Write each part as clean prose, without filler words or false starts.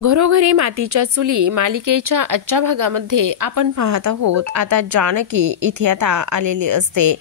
घरोघरी मातीच्या चुली मालिकेच्या आजच्या भागामध्ये आपण पाहत आहोत आता जानकी इथे आता आलेली असते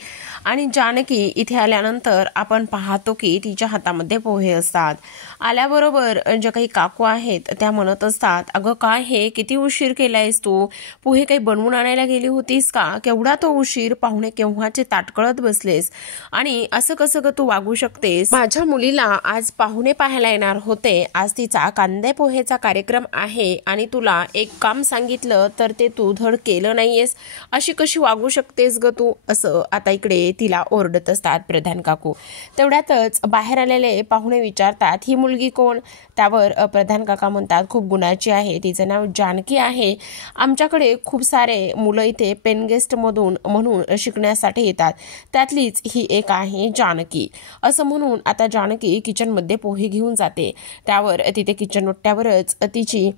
आणि जानकी इथे आल्यानंतर आपण पाहतो की तिच्या हातामध्ये पोहे असतात। आल्याबरोबर जे काही काकू आहेत त्या म्हणत असतात, अगं काय हे किती उशीर केलायस तू, पोहे काही बनवून आणायला गेली होतीस का, केवढा तो उशीर, पाहुणे केव्हाचे ताटकळत बसलेस आणि असं कसं ग तू वागू शकतेस। माझ्या मुलीला आज पाहुणे पाहायला येणार होते, आज तिचा कांदे पोहेचा कार्यक्रम आहे आणि तुला एक काम सांगितलं तर ते तू धड केलं नाहीयेस, अशी कशी वागू शकतेस ग तू, असं आता इकडे तिला ओरडत असतात प्रधान काकू। तेवढ्यातच बाहेर आलेले पाहुणे विचारतात, ही मुलगी कोण। त्यावर प्रधान काका म्हणतात, खूप गुणाची आहे, तिचं नाव जानकी आहे, आमच्याकडे खूप सारे मुलं इथे पेन गेस्ट मधून म्हणून शिकण्यासाठी येतात, त्यातलीच ही एक आहे जानकी, असं म्हणून आता जानकी किचन मध्ये पोहे घेऊन जाते। त्यावर तिथे किचन ओट्यावरच तिची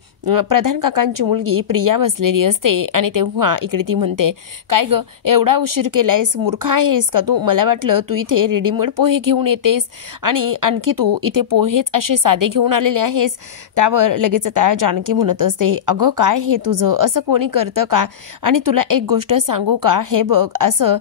प्रधान काकांची मुलगी प्रिया बसलेली असते आणि तेव्हा इकडे ती म्हणते, काय ग एवढा उशीर केलायस, मूर्ख आहेस का तू, मला वाटलं तू इथे रेडीमेड पोहे घेऊन येतेस आणि आणखी तू इथे पोहेच असे साधे घेऊन आलेले आहेस। त्यावर लगेच आता जानकी म्हणत असते, अगं काय हे तुझं, असं कोणी करतं का, आणि तुला एक गोष्ट सांगू का, हे बघ असं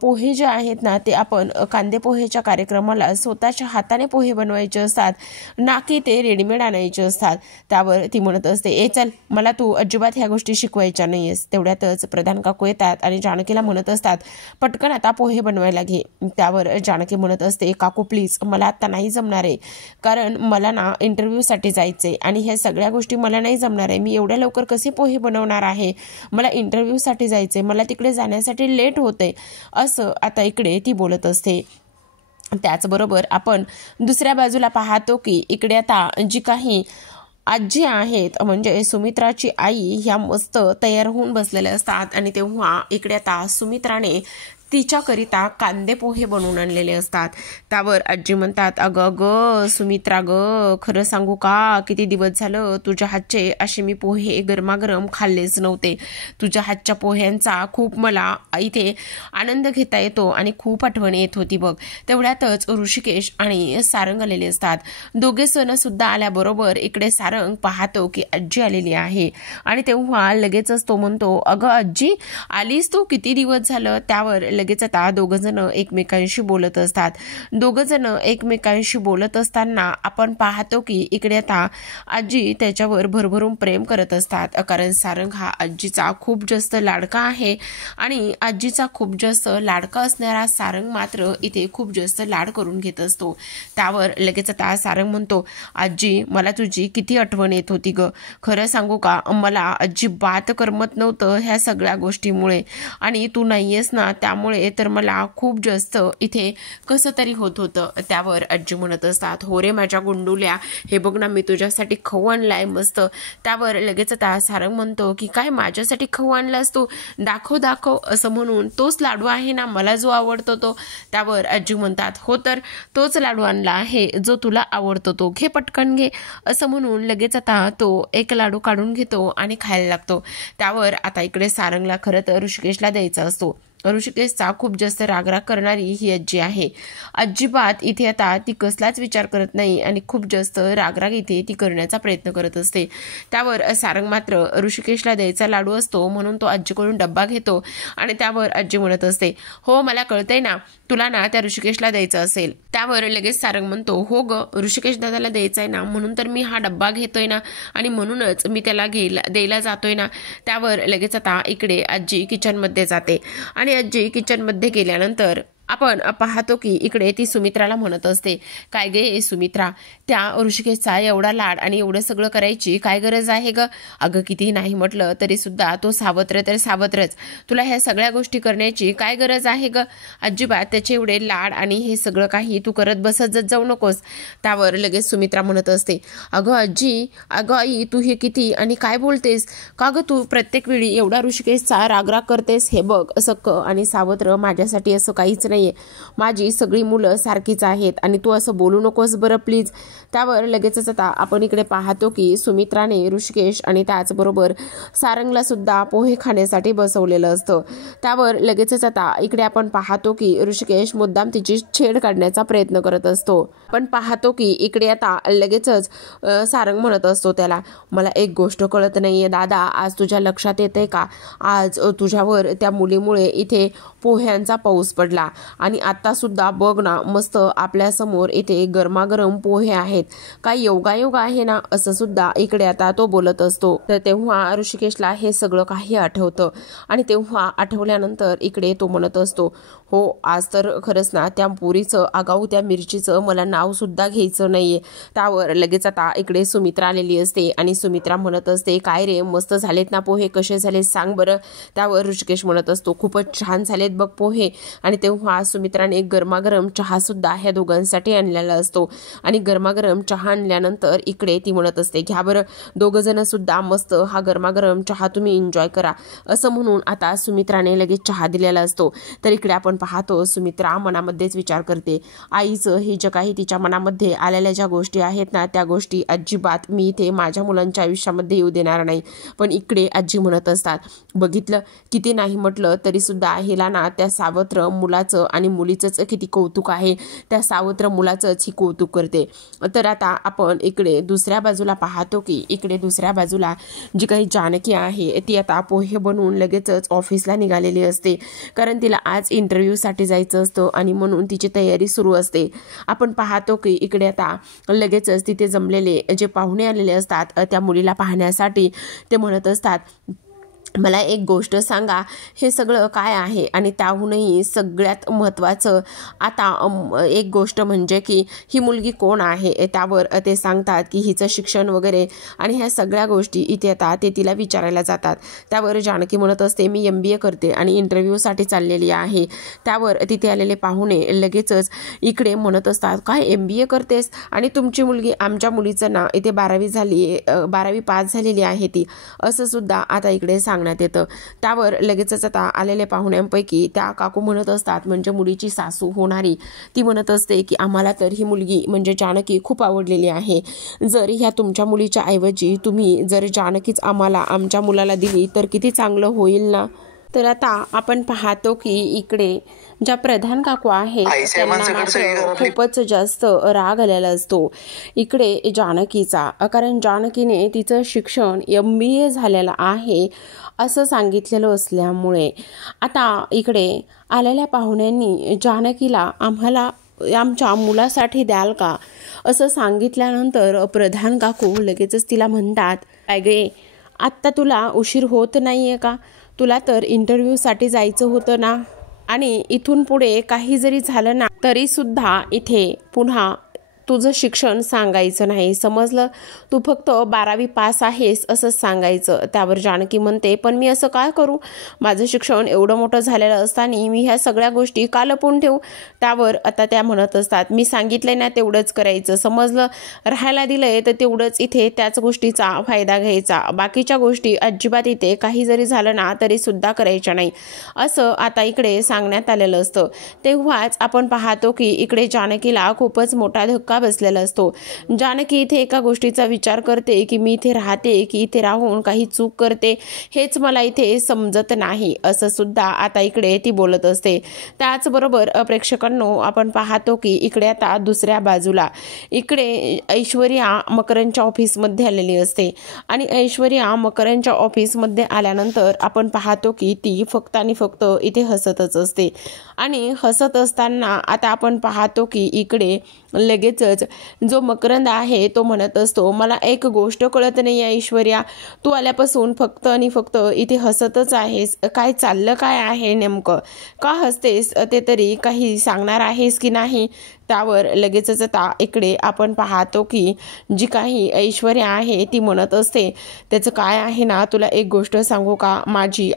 पोहे जे आहेत ना ते आपण कांदे पोहेच्या कार्यक्रमाला स्वतःच्या हाताने पोहे बनवायचे असतात, ना की ते रेडीमेड आणायचे असतात। त्यावर ती म्हणत असते, ए चल, मला तू अजिबात ह्या गोष्टी शिकवायच्या नाहीयेस। तेवढ्यातच प्रधान काकू येतात आणि जानकीला म्हणत असतात, पटकन आता पोहे बनवायला घे। त्यावर जानकी म्हणत असते, काकू प्लीज मला आता नाही जमणार आहे, कारण मला ना इंटरव्ह्यूसाठी जायचंय आणि ह्या सगळ्या गोष्टी मला नाही जमणार आहे, मी एवढ्या लवकर कसे पोहे बनवणार आहे, मला इंटरव्ह्यूसाठी जायचंय, मला तिकडे जाण्यासाठी लेट होतंय, असं आता इकडे ती बोलत असते। त्याचबरोबर आपण दुसऱ्या बाजूला पाहतो की इकडे आता जी काही आजी आहेत म्हणजे सुमित्राची आई ह्या मस्त तयार होऊन बसलेल्या असतात आणि तेव्हा इकडे आता सुमित्राने तिच्याकरिता कांदे पोहे बनवून आणलेले असतात। त्यावर आजी म्हणतात, अगं ग सुमित्रा ग, खरं सांगू का, किती दिवस झालं तुझ्या हातचे असे मी पोहे गरमागरम खाल्लेच नव्हते, तुझ्या हातच्या पोह्यांचा खूप मला इथे आनंद घेता येतो आणि खूप आठवण येत होती बघ। तेवढ्यातच ऋषिकेश आणि सारंग आलेले असतात, दोघे सण सुद्धा आल्याबरोबर इकडे सारंग पाहतो की आजी आलेली आहे आणि तेव्हा लगेचच तो म्हणतो, अगं आजी आलीस तू, किती दिवस झालं। त्यावर लगेच आता दोघं जण एकमेकांशी बोलत असतात। दोघं जण एकमेकांशी बोलत असताना आपण पाहतो की इकडे आता आजी त्याच्यावर भरभरून प्रेम करत असतात, कारण सारंग हा आजीचा खूप जास्त लाडका आहे आणि आजीचा खूप जास्त लाडका असणारा सारंग मात्र इथे खूप जास्त लाड करून घेत असतो। त्यावर लगेच आता सारंग म्हणतो, आजी मला तुझी किती आठवण येत होती ग, खरं सांगू का, मला अजिबात करमत नव्हतं ह्या सगळ्या गोष्टीमुळे आणि तू नाहीयेस ना, त्यामुळे तर मला खूप जास्त इथे कसं तरी होत होतं। त्यावर आजी म्हणत असतात, हो रे माझ्या गुंडुल्या, हे बघ ना मी तुझ्यासाठी खाऊ आणलाय मस्त। त्यावर लगेच आता सारंग म्हणतो की काय माझ्यासाठी खाऊ आणलास तू, दाखव दाखव, असं म्हणून तोच लाडू आहे ना मला जो आवडतो तो। त्यावर आजी म्हणतात, हो तर तोच लाडू आणला आहे जो तुला आवडतो तो, घे पटकन घे, असं म्हणून लगेच आता तो एक लाडू काढून घेतो आणि खायला लागतो। त्यावर आता इकडे सारंगला खरं तर ऋषिकेशला द्यायचा असतो, ऋषिकेशचा खूप जास्त रागराग करणारी ही आजी आहे, अजिबात इथे आता ती कसलाच विचार करत नाही आणि खूप जास्त रागराग इथे ती करण्याचा प्रयत्न करत असते। त्यावर सारंग मात्र ऋषिकेशला द्यायचा लाडू असतो म्हणून तो आजीकडून डब्बा घेतो आणि त्यावर आजी म्हणत असते, हो मला कळतंय ना, तुला ना त्या ऋषिकेशला द्यायचं असेल। त्यावर लगेच सारंग म्हणतो, हो ग ऋषिकेश दादाला द्यायचा आहे ना, म्हणून तर मी हा डब्बा घेतोय ना आणि म्हणूनच मी त्याला द्यायला जातोय ना। त्यावर लगेच आता इकडे आजी किचन मध्ये जाते आणि आजी किचन मध्ये गेल्यानंतर आपण पाहतो की इकडे ती सुमित्राला म्हणत असते, काय गे सुमित्रा, त्या ऋषिकेशचा एवढा लाड आणि एवढं सगळं करायची काय गरज आहे ग, अगं किती नाही म्हटलं तरी सुद्धा तो सावत्र तर सावत्रच, तुला ह्या सगळ्या गोष्टी करण्याची काय गरज आहे ग, अजिबात त्याचे एवढे लाड आणि हे सगळं काही तू करत बसत जाऊ नकोस। त्यावर लगेच सुमित्रा म्हणत असते, अगं आजी, अगं आई, तू हे किती आणि काय बोलतेस, का ग तू प्रत्येक वेळी एवढा ऋषिकेशचा रागराग करतेस, हे बघ सख्ख आणि सावत्र माझ्यासाठी असं काहीच नाहीये, माझी सगळी मुलं सारखीच आहेत आणि तू असं बोलू नकोस बरं प्लीज. त्यावर लगेचच आता आपण इकडे पाहतो की सुमित्राने ऋषिकेश आणि त्याचबरोबर सारंगला सुद्धा पोहे खाण्यासाठी बसवलेलं असतं. त्यावर लगेचच आता इकडे आपण पाहतो की ऋषिकेश मुद्दाम तिची छेड काढण्याचा प्रयत्न करत असतो. पण पाहतो की इकडे आता लगेचच सारंग म्हणत असतो त्याला, मला एक गोष्ट कळत नाहीये दादा, आज तुझ्या लक्षात येते का, आज तुझ्यावर त्या मुलीमुळे इथे पोह्यांचा पाऊस पडला आणि आता सुद्धा बघ ना, मस्त आपल्या समोर इथे गरमागरम पोहे आहेत, काय योगायोग आहे ना, असं सुद्धा इकडे आता तो बोलत असतो. तर तेव्हा ऋषिकेशला हे सगळं काही आठवतं आणि तेव्हा आठवल्यानंतर इकडे तो म्हणत असतो, हो आज तर खरंच ना त्या पोरीचं आगाऊ त्या मिरचीचं मला नाव सुद्धा घ्यायचं नाहीये. त्यावर लगेच आता इकडे सुमित्रा आलेली असते आणि सुमित्रा म्हणत असते, काय रे मस्त झालेत ना पोहे, कसे झाले सांग बरं. त्यावर ऋषिकेश म्हणत असतो, खूपच छान झालेत बघ पोहे. आणि तेव्हा सुमित्राने गरमागरम चहा सुद्धा ह्या दोघांसाठी आणलेला असतो आणि गरमागरम चहा आणल्यानंतर इकडे ती म्हणत असते, घ्या बरं दोघं जण सुद्धा मस्त हा गरमागरम चहा तुम्ही एन्जॉय करा, असं म्हणून आता सुमित्राने लगेच चहा दिलेला असतो. तर इकडे आपण पाहतो सुमित्रा मनामध्येच विचार करते, आईचं हे जे काही तिच्या मनामध्ये आलेल्या ज्या गोष्टी आहेत ना, त्या गोष्टी अजिबात मी इथे माझ्या मुलांच्या आयुष्यामध्ये येऊ देणार नाही. पण इकडे आजी म्हणत असतात, बघितलं किती नाही म्हटलं तरी सुद्धा हिला ना त्या सावत्र मुलाचं आणि मुलीचंच किती कौतुक आहे, त्या सावत्र मुलाचंच ही कौतुक करते. तर आता आपण इकडे दुसऱ्या बाजूला पाहतो की इकडे दुसऱ्या बाजूला जी काही जानकी आहे ती आता पोहे बनवून लगेचच ऑफिसला निघालेली असते, कारण तिला आज इंटरव्ह्यूसाठी जायचं असतं आणि म्हणून तिची तयारी सुरू असते. आपण पाहतो की इकडे आता लगेचच तिथे जमलेले जे पाहुणे आलेले असतात त्या मुलीला पाहण्यासाठी ते म्हणत असतात, मला एक गोष्ट सांगा, हे सगळं काय आहे, आणि त्याहूनही सगळ्यात महत्त्वाचं आता एक गोष्ट म्हणजे की ही मुलगी कोण आहे. त्यावर ते सांगतात की हिचं शिक्षण वगैरे आणि ह्या सगळ्या गोष्टी इथे आता ते तिला विचारायला जातात. त्यावर जानकी म्हणत असते, मी MBA करते आणि इंटरव्ह्यूसाठी चाललेली आहे. त्यावर तिथे आलेले पाहुणे लगेचच इकडे म्हणत असतात, काय MBA करतेस आणि तुमची मुलगी, आमच्या मुलीचं ना इथे 12वी पास झालेली आहे ती, असं सुद्धा आता इकडे येतं. त्यावर लगेचच आता आलेल्या पाहुण्यांपैकी त्या काकू म्हणत असतात, म्हणजे मुलीची सासू होणारी, ती म्हणत असते की आम्हाला तर ही मुलगी म्हणजे जानकी खूप आवडलेली आहे, जर ह्या तुमच्या मुलीच्या ऐवजी तुम्ही जर जानकीच आम्हाला आमच्या मुलाला दिली तर किती चांगलं होईल ना. तर आता आपण पाहतो की इकडे ज्या प्रधान काकू आहेत त्यांना खूपच जास्त राग आलेला असतो इकडे जानकीचा, कारण जानकीने तिचं शिक्षण MBA झालेलं आहे असं सांगितलेलं असल्यामुळे आता इकडे आलेल्या पाहुण्यांनी जानकीला आम्हाला आमच्या मुलासाठी द्याल का असं सांगितल्यानंतर प्रधान काकू लगेचच तिला म्हणतात, काय गे आत्ता तुला उशीर होत नाहीये का, तुला तर इंटरव्ह्यूसाठी जायचं होतं ना, आणि इथून पुढे काही जरी झालं ना तरी सुद्धा इथे पुन्हा तुझं शिक्षण सांगायचं नाही, समजलं, तू फक्त 12वी पास आहेस असंच सांगायचं. त्यावर जानकी म्हणते, पण मी असं काय करू, माझं शिक्षण एवढं मोठं झालेलं असताना मी ह्या सगळ्या गोष्टी का लपवून ठेवू. त्यावर आता त्या म्हणत असतात, मी सांगितलंय ना तेवढंच करायचं, समजलं, राहायला दिलंय तर तेवढंच इथे त्याच गोष्टीचा फायदा घ्यायचा, बाकीच्या गोष्टी अजिबात इथे काही जरी झालं ना तरी सुद्धा करायच्या नाही, असं आता इकडे सांगण्यात आलेलं असतं. तेव्हाच आपण पाहतो की इकडे जानकीला खूपच मोठा धक्का बसलेला असतो. जानकी इथे एका गोष्टीचा विचार करते की मी इथे राहते की इथे राहून काही चूक करते हेच मला इथे समजत नाही, असं सुद्धा आता इकडे ती बोलत असते. त्याचबरोबर प्रेक्षकांनो आपण पाहतो की इकडे आता दुसऱ्या बाजूला इकडे ऐश्वर्या मकरंच्या ऑफिसमध्ये आलेली असते आणि ऐश्वर्या मकरंच्या ऑफिसमध्ये आल्यानंतर आपण पाहतो की ती फक्त आणि फक्त इथे हसतच असते आणि हसत असताना आता आपण पाहतो की इकडे लगेचच जो मकरंद आहे तो म्हणत असतो, मला एक गोष्ट कळत नाही ऐश्वर्या, तू आल्यापासून फक्त आणि फक्त इथे हसतच आहेस, काय चाललं काय आहे नेमकं, का हसतेस ते तरी काही सांगणार आहेस की नाही. त्यावर लगेचच आता इकडे आपण पाहतो की जी काही ऐश्वर्या आहे ती म्हणत असते त्याचं काय आहे ना, तुला एक गोष्ट सांगू का, माझी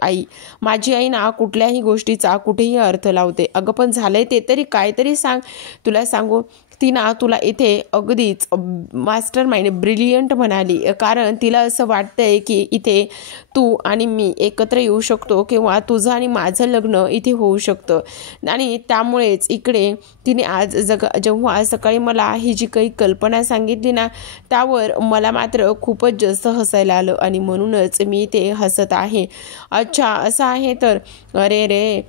आई ना कुठल्याही गोष्टीचा कुठेही अर्थ लावते. अगं पण झालंय ते तरी काहीतरी सांग. तुला सांगू, ती ना तुला इथे अगदीच मास्टर माइंड ब्रिलियंट म्हणाली, कारण तिला असं वाटतंय की इथे तू आणि मी एकत्र येऊ शकतो किंवा तुझं आणि माझं लग्न इथे होऊ शकतं. आणि त्यामुळेच इकडे तिने आज जेव्हा सकाळी मला ही जी काही कल्पना सांगितली ना, त्यावर मला मात्र खूपच जास्त हसायला आलं आणि म्हणूनच मी ते हसत आहे. अच्छा असं आहे तर, अरे रे.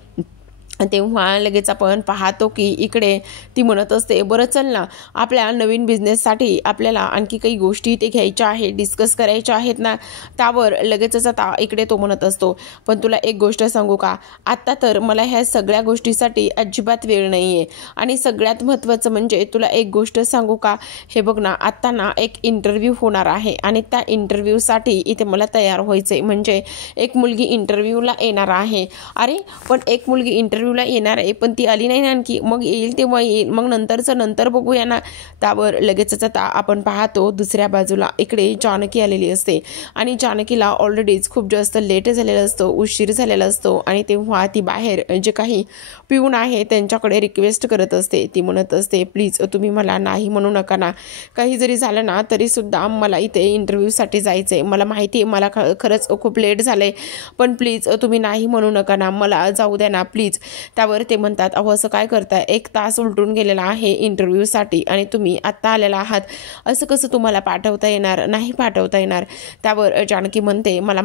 तेव्हा लगेच आपण पाहतो की इकडे ती म्हणत असते, बरं चल ना, आपल्या नवीन बिझनेससाठी आपल्याला आणखी काही गोष्टी ते घ्यायच्या आहेत, डिस्कस करायच्या आहेत ना. त्यावर लगेचच आता इकडे तो म्हणत असतो, पण तुला एक गोष्ट सांगू का, आत्ता तर मला ह्या सगळ्या गोष्टीसाठी अजिबात वेळ नाही आहे. आणि सगळ्यात महत्त्वाचं म्हणजे तुला एक गोष्ट सांगू का, हे बघ ना, आत्ता ना एक इंटरव्ह्यू होणार आहे आणि त्या इंटरव्ह्यूसाठी इथे मला तयार व्हायचं आहे. म्हणजे एक मुलगी इंटरव्ह्यूला येणार आहे. अरे पण एक मुलगी इंटरव्ह्यूला येणार आहे, पण ती आली नाही ना आणखी, मग येईल तेव्हा येईल, मग नंतर बघूया ना. त्यावर लगेचच आता आपण पाहतो दुसऱ्या बाजूला इकडे जानकी आलेली असते आणि जानकीला ऑलरेडीच खूप जास्त लेट झालेलं असतं, उशीर झालेला असतो. आणि तेव्हा ती बाहेर जे काही पिऊन आहे त्यांच्याकडे रिक्वेस्ट करत असते. ती म्हणत असते, प्लीज तुम्ही मला नाही म्हणू नका ना, काही जरी झालं ना तरीसुद्धा मला इथे इंटरव्ह्यूसाठी जायचं आहे. मला माहिती आहे मला खरंच खूप लेट झालं आहे, पण प्लीज तुम्ही नाही म्हणू नका ना, मला जाऊ द्या ना प्लीज. त्यावर ते म्हणतात, अहो असं काय करताय, 1 तास उलटून गेलेला आहे इंटरव्ह्यूसाठी आणि तुम्ही आत्ता आलेला आहात, असं कसं तुम्हाला पाठवता येणार, नाही पाठवता येणार. त्यावर जानकी म्हणते, मला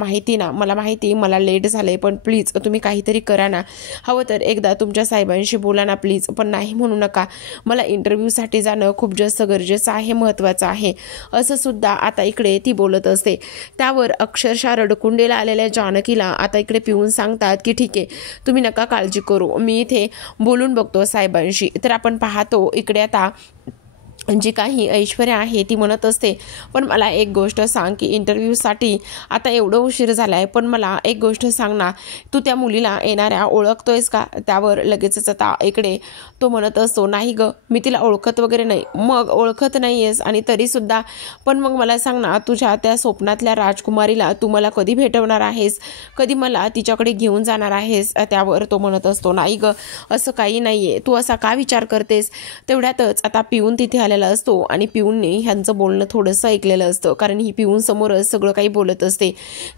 माहिती मला लेट झालंय, पण प्लीज तुम्ही काहीतरी करा ना, हवं तर एकदा तुमच्या साहेबांशी बोला ना प्लीज, पण नाही म्हणू नका. मला इंटरव्ह्यूसाठी जाणं खूप जास्त गरजेचं आहे, महत्त्वाचं आहे, असं सुद्धा आता इकडे ती बोलत असते. त्यावर अक्षरशः रडकुंडीला आलेल्या जानकीला आता इकडे पिऊन सांगतात की ठीक आहे, तुम्ही नका काळजी करू, मी इथे बोलून बघतो साहेबांशी. तर आपण पाहतो इकडे आता जी काही ऐश्वर्या आहे ती म्हणत असते, पण मला एक गोष्ट सांग की इंटरव्ह्यूसाठी आता एवढं उशीर झाला आहे, पण मला एक गोष्ट सांग ना, तू त्या मुलीला येणाऱ्या ओळखतोयस का. त्यावर लगेचच आता इकडे तो म्हणत असतो, नाही ग, मी तिला ओळखत वगैरे नाही. मग ओळखत नाही आहेस आणि तरीसुद्धा, पण मग मला सांग ना, तुझ्या त्या स्वप्नातल्या राजकुमारीला तू मला कधी भेटवणार आहेस, कधी मला तिच्याकडे घेऊन जाणार आहेस. त्यावर तो म्हणत असतो, नाही ग, असं काही नाही आहे, तू असा का विचार करतेस. तेवढ्यातच आता पिऊन तिथे आलेला असतो आणि पिऊनने ह्यांचं बोलणं थोडंसं ऐकलेलं असतं, कारण ही पिऊन समोरच सगळं काही बोलत असते.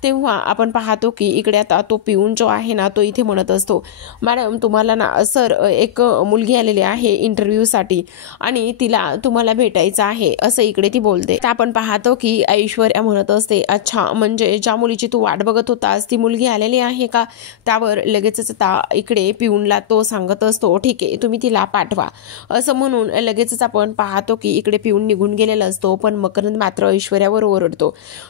तेव्हा आपण पाहतो की इकडे आता तो पिऊन जो आहे ना तो इथे म्हणत असतो, मॅडम तुम्हाला ना सर एक मुलगी आलेली आहे इंटरव्ह्यूसाठी आणि तिला तुम्हाला भेटायचं आहे, असं इकडे ती बोलते. तर आपण पाहतो की ऐश्वर्या म्हणत असते, अच्छा म्हणजे ज्या मुलीची तू वाट बघत होतास ती मुलगी आलेली आहे का. त्यावर लगेचच आता इकडे पिऊनला तो सांगत असतो, ठीक आहे तुम्ही तिला पाठवा, असं म्हणून लगेचच आपण पाहतो की इकडे पिऊन निघून गेलेला असतो. पण मकरंद मात्र ऐश्वर्यावर ओरडतो.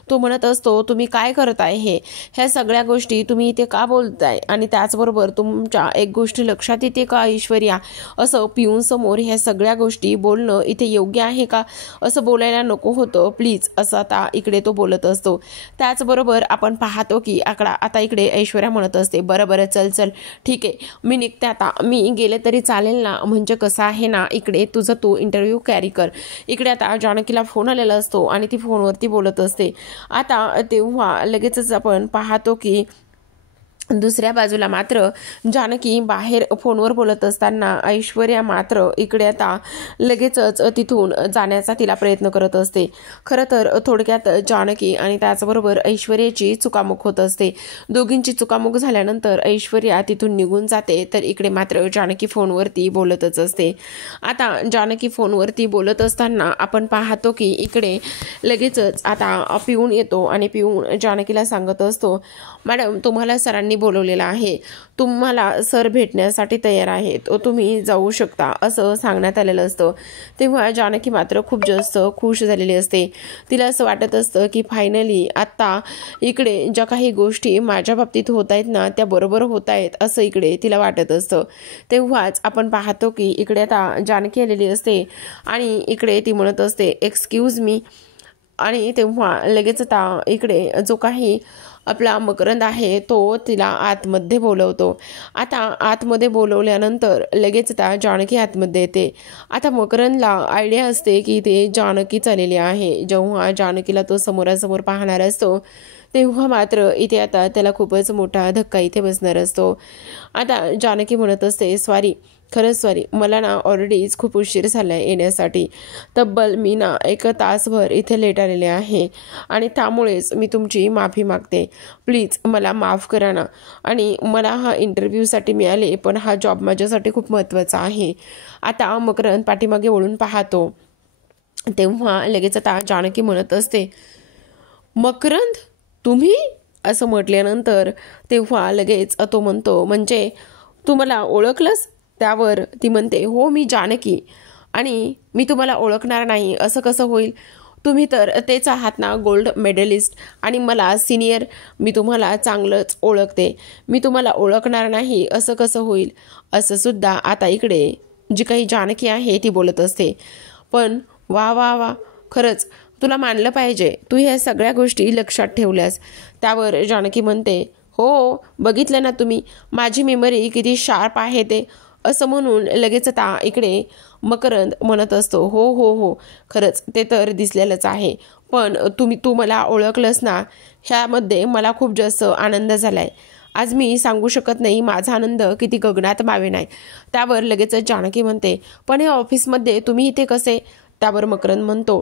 तो म्हणत असतो, तुम्ही काय करताय, ह्या सगळ्या गोष्टी तुम्ही इथे का बोलताय, आणि त्याचबरोबर तुमच्या एक गोष्ट लक्षात येते का ऐश्वर्या, असं पिऊन समोर ह्या सगळ्या गोष्टी बोलणं इथे योग्य आहे का, असं बोलायला नको होतं प्लीज, असं आता इकडे तो बोलत असतो. त्याचबरोबर आपण पाहतो की आता इकडे ऐश्वर्या म्हणत असते, बरं चल ठीक आहे, मी निघते आता, मी गेले तरी चालेल ना, म्हणजे कसं आहे ना, इकडे तुझं तू इंटरव्ह्यू कॅरी कर. इकडे आता जानकीला फोन आलेला असतो आणि ती फोनवरती बोलत असते. आता तेव्हा लगेचच आपण पाहतो की दुसऱ्या बाजूला मात्र जानकी बाहेर फोनवर बोलत असताना ऐश्वर्या मात्र इकडे आता लगेचच तिथून जाण्याचा तिला प्रयत्न करत असते. खरं तर थोडक्यात जानकी आणि त्याचबरोबर ऐश्वर्याची चुकामुक होत असते. दोघींची चुकामुक झाल्यानंतर ऐश्वर्या तिथून निघून जाते, तर इकडे मात्र जानकी फोनवरती बोलतच असते. आता जानकी फोनवरती बोलत असताना आपण पाहतो की इकडे लगेचच आता पिऊन येतो आणि पिऊन जानकीला सांगत असतो, मॅडम तुम्हाला सरांनी बोलवलेला आहे, तुम्हाला सर भेटण्यासाठी तयार आहेत, तुम्ही जाऊ शकता, असं सांगण्यात आलेलं असतं. तेव्हा जानकी मात्र खूप जास्त खुश झालेली असते. तिला असं वाटत असतं की फायनली आत्ता इकडे ज्या काही गोष्टी माझ्या बाबतीत होत आहेत ना त्या बरोबर होत आहेत, असं इकडे तिला वाटत असतं. तेव्हाच आपण पाहतो की इकडे आता जानकी आलेली असते आणि इकडे ती म्हणत असते, एक्सक्यूज मी, आणि तेव्हा लगेच आता इकडे जो काही आपला मकरंद आहे तो तिला आतमध्ये बोलवतो. आता आतमध्ये बोलवल्यानंतर लगेच आता जानकी आतमध्ये येते. आता मकरंदला आयडिया असते की ते जानकीच आलेली आहे. जेव्हा जानकीला तो समोरासमोर पाहणार असतो तेव्हा मात्र इथे आता त्याला खूपच मोठा धक्का इथे बसणार असतो. आता जानकी म्हणत असते, सॉरी, खरंच सॉरी, मला ना ऑलरेडीच खूप उशीर झाला आहे येण्यासाठी. तब्बल मी ना 1 तासभर इथे लेट आलेले आहे आणि त्यामुळेच मी तुमची माफी मागते. प्लीज मला माफ करा ना. आणि मला हा इंटरव्ह्यूसाठी मिळाले, पण हा जॉब माझ्यासाठी खूप महत्त्वाचा आहे. आता मकरंद पाठीमागे वळून पाहतो तेव्हा लगेच आता जानकी म्हणत असते, मकरंद तुम्ही, असं म्हटल्यानंतर तेव्हा लगेच तो म्हणतो, म्हणजे तू मला ओळखलंस? त्यावर ती म्हणते, हो मी जानकी, आणि मी तुम्हाला ओळखणार नाही असं कसं होईल? तुम्ही तर तेच आहात ना गोल्ड मेडलिस्ट, आणि मला सिनियर, मी तुम्हाला चांगलंच ओळखते. मी तुम्हाला ओळखणार नाही असं कसं होईल? असं सुद्धा आता इकडे जी काही जानकी आहे ती बोलत असते. पण वा वा वा, खरंच तुला मानलं पाहिजे, तू ह्या सगळ्या गोष्टी लक्षात ठेवल्यास. त्यावर जानकी म्हणते, हो बघितलं ना तुम्ही, माझी मेमरी किती शार्प आहे ते. असं म्हणून लगेच आता इकडे मकरंद म्हणत असतो, हो हो हो, खरंच ते तर दिसलेलंच आहे. पण तू मला ओळखलंस ना, ह्यामध्ये मला खूप जास्त आनंद झाला आहे. आज मी सांगू शकत नाही माझा आनंद किती गगनात मावेना आहे. त्यावर लगेच जानकी म्हणते, पण हे ऑफिसमध्ये तुम्ही इथे कसे? त्यावर मकरंद म्हणतो,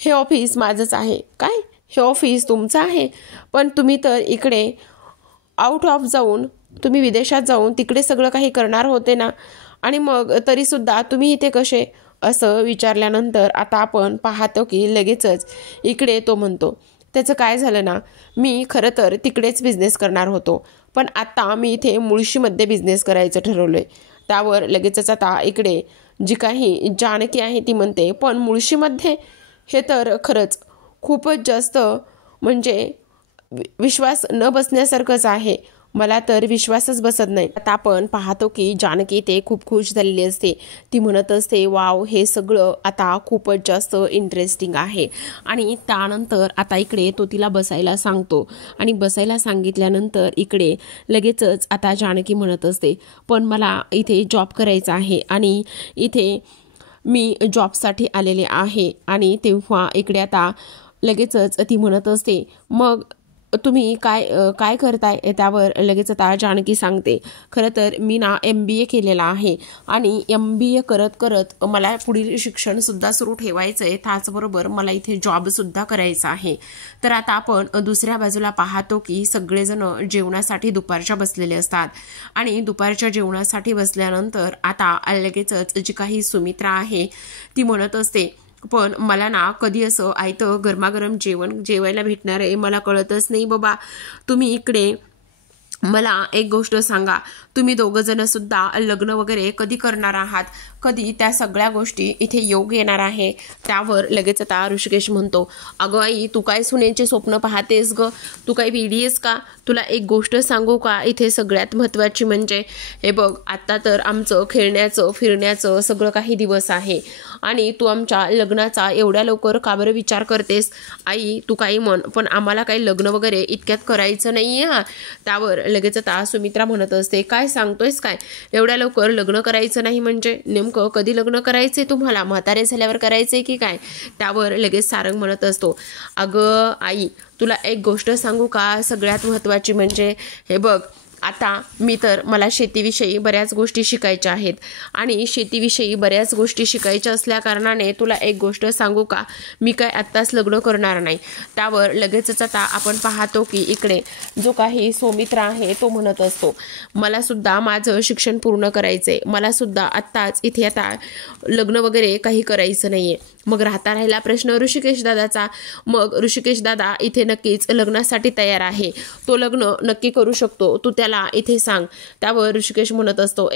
हे ऑफिस माझंच आहे. काय? हे ऑफिस तुमचं आहे? पण तुम्ही तर इकडे आउट ऑफ जाऊन, तुम्ही विदेशात जाऊन तिकडे सगळं काही करणार होते ना, आणि मग तरीसुद्धा तुम्ही इथे कसे? असं विचारल्यानंतर आता आपण पाहतो की लगेचच इकडे तो म्हणतो, त्याचं काय झालं ना, मी खरं तर तिकडेच बिझनेस करणार होतो, पण आता मी इथे मुळशीमध्ये बिझनेस करायचं ठरवलं आहे. त्यावर लगेचच आता इकडे जी काही जानकी आहे ती म्हणते, पण मुळशीमध्ये? हे तर खरंच खूपच जास्त, म्हणजे विश्वास न बसण्यासारखंच आहे. मला तर विश्वासच बसत नाही. आता आपण पाहतो की जानकी ते खूप खुश झालेली असते. ती म्हणत असते, वाव, हे सगळं आता खूपच जास्त इंटरेस्टिंग आहे. आणि त्यानंतर आता इकडे तो तिला बसायला सांगतो, आणि बसायला सांगितल्यानंतर इकडे लगेचच आता जानकी म्हणत असते, पण मला इथे जॉब करायचा आहे आणि इथे मी जॉबसाठी आलेले आहे. आणि तेव्हा इकडे आता लगेचच ती म्हणत असते, मग तुम्ही काय करताय? त्यावर लगेच आता जानकी सांगते, खरं तर मी ना MBA केलेला आहे, आणि MBA करत करत मला पुढील शिक्षणसुद्धा सुरू ठेवायचं आहे, त्याचबरोबर मला इथे जॉबसुद्धा करायचा आहे. तर आता आपण दुसऱ्या बाजूला पाहतो की सगळेजण जेवणासाठी दुपारच्या बसलेले असतात, आणि दुपारच्या जेवणासाठी बसल्यानंतर आता लगेचच जी काही सुमित्रा आहे ती म्हणत असते, पण मला ना कधी असं आयतं गरमागरम जेवण जेवायला भेटणार आहे मला कळतच नाही बाबा. तुम्ही इकडे मला एक गोष्ट सांगा, तुम्ही दोघं जण सुद्धा लग्न वगैरे कधी करणार आहात? कधी त्या सगळ्या गोष्टी इथे योग येणार आहे? त्यावर लगेच आता ऋषिकेश म्हणतो, अगं आई, तू काय सुनेचे स्वप्न पाहतेस ग? तू काय वेडी का? तुला एक गोष्ट सांगू का? इथे सगळ्यात महत्त्वाची म्हणजे हे बघ, आता तर आमचं खेळण्याचं फिरण्याचं सगळं काही दिवस आहे, आणि तू आमच्या लग्नाचा एवढ्या लवकर का बरं विचार करतेस? आई तू काही म्हण, पण आम्हाला काही लग्न वगैरे इतक्यात करायचं नाही आहे. त्यावर लगेच आता सुमित्रा म्हणत असते, काय सांगतोयस काय? एवढ्या लवकर लग्न करायचं नाही म्हणजे नेमकं कधी लग्न करायचंय तुम्हाला? म्हातारे झाल्यावर करायचंय की काय? त्यावर लगेच सारंग म्हणत असतो, अगं आई, तुला एक गोष्ट सांगू का? सगळ्यात महत्त्वाची म्हणजे हे बघ, आता मला शेतीविषयी बऱ्याच गोष्टी शिकायच्या आहेत, आणि शेतीविषयी बऱ्याच गोष्टी शिकायच्या असल्या कारणाने तुला एक गोष्ट सांगू का? मी काय आत्ताच लग्न करणार नाही. त्यावर लगेचच आता आपण पाहतो की इकडे जो काही सौमित्रा आहे तो म्हणत असतो, मला सुद्धा माझं शिक्षण पूर्ण करायचंय, मला सुद्धा आत्ताच इथे आता लग्न वगैरे काही करायचं नाहीये. मग राहिला प्रश्न ऋषिकेश दादाचा. मग ऋषिकेश दादा इथे नक्कीच लग्नासाठी तयार आहे, तो लग्न नक्की करू शकतो, तू त्याला इथे सांग. त्यावर ऋषिकेश म्हणत असतो,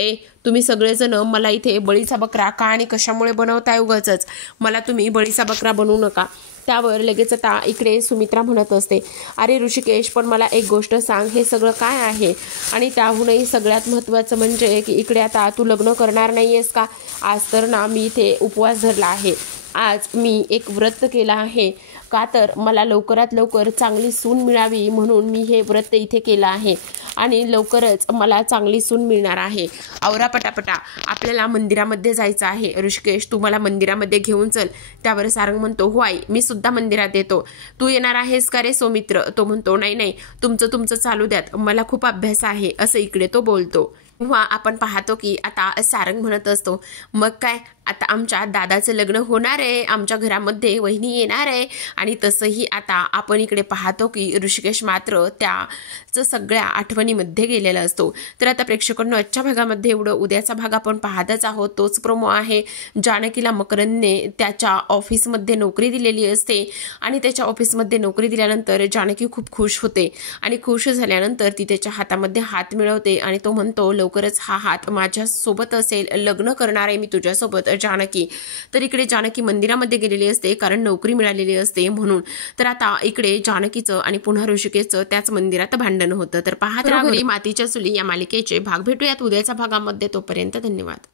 तुम्ही सगळेजण मला इथे बळीचा बकरा का आणि कशामुळे बनवताय? उगाचच मला तुम्ही बळीचा बकरा बनवू नका. त्यावर लगेच आता इकडे सुमित्रा म्हणत असते, अरे ऋषिकेश, पण मला एक गोष्ट सांग, हे सगळं काय आहे? आणि त्याहूनही सगळ्यात महत्त्वाचं म्हणजे की इकडे आता तू लग्न करणार नाही आहेस का? आज तर ना मी इथे उपवास धरला आहे, आज मी एक व्रत केला आहे, का तर मला लवकरात लवकर चांगली सून मिळावी म्हणून मी हे व्रत इथे केलं आहे आणि लवकरच मला चांगली सून मिळणार आहे. आवरा पटापटा, आपल्याला मंदिरामध्ये जायचं आहे. ऋषिकेश, तू मला मंदिरामध्ये घेऊन चल. त्यावर सारंग म्हणतो, हो आई, मी सुद्धा मंदिरात येतो. तू येणार आहेस का रे सौमित्र? तो म्हणतो, नाही नाही, तुमचं चालू द्यात, मला खूप अभ्यास आहे, असं इकडे तो बोलतो. तेव्हा आपण पाहतो की आता सारंग म्हणत असतो, मग काय, आता आमच्या दादाचं लग्न होणार आहे, आमच्या घरामध्ये वहिनी येणार आहे. आणि तसंही आता आपण इकडे पाहतो की ऋषिकेश मात्र त्याचं सगळ्या आठवणीमध्ये गेलेला असतो. तर आता प्रेक्षकांनो, आजच्या भागामध्ये एवढं. उद्याचा भाग आपण पाहतच आहोत. तोच प्रोमो आहे. जानकीला मकरंदने त्याच्या ऑफिसमध्ये नोकरी दिलेली असते आणि त्याच्या ऑफिसमध्ये नोकरी दिल्यानंतर जानकी खूप खुश होते आणि खुश झाल्यानंतर ती त्याच्या हातामध्ये हात मिळवते आणि तो म्हणतो, लवकरच हा हात माझ्यासोबत असेल, लग्न करणार आहे मी तुझ्यासोबत जानकी. तर इकडे जानकी मंदिरामध्ये गेलेली असते कारण नोकरी मिळालेली असते म्हणून. तर आता इकडे जानकीचं आणि पुन्हा ऋषिकेशचं त्याच मंदिरात भांडण होतं. तर पाहत राहा मातीच्या चुली या मालिकेचे भाग. भेटूयात उद्याच्या भागामध्ये. तोपर्यंत धन्यवाद.